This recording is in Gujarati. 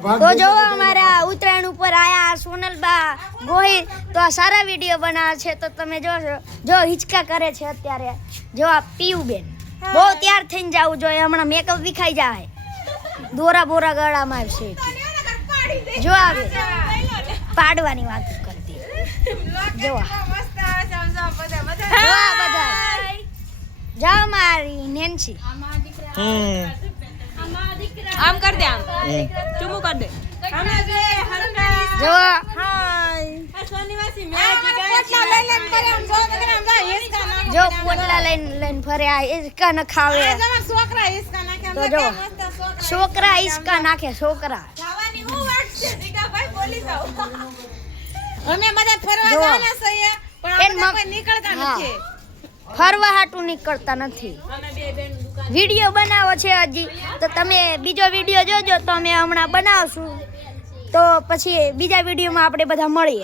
તો જો અમારા ઉત્તરાયણ ઉપર આયા સોનલબા ગોહિલ તો આ સારા વિડીયો બનાવે છે તો તમે જોશો જો હિચકા કરે છે અત્યારે જો આ પીયુબેન બહુ તૈયાર થઈને જાવું જોઈએ હમણાં મેકઅપ વિખાઈ જાય દોરા બોરા ગળામાં આવશે જો આવે પાડવાની વાત કરતી જો જાઓ મારી નેન્સી આમ કર દે આમ ચુમુ કર દે જો જો પોટલા લઈને ફર્યા હિસકા ન ખાવે તો જો છોકરા હિસકા નાખે છોકરા અમે બધા ફરવા જવાના છીએ પણ આપણે નીકળતા નથી ફરવા હાટું નીકળતા નથી વિડીયો બનાવો છે હજી તો તમે બીજો વિડીયો જોજો તો અમે હમણાં બનાવશું તો પછી બીજા વિડીયોમાં આપણે બધા મળીએ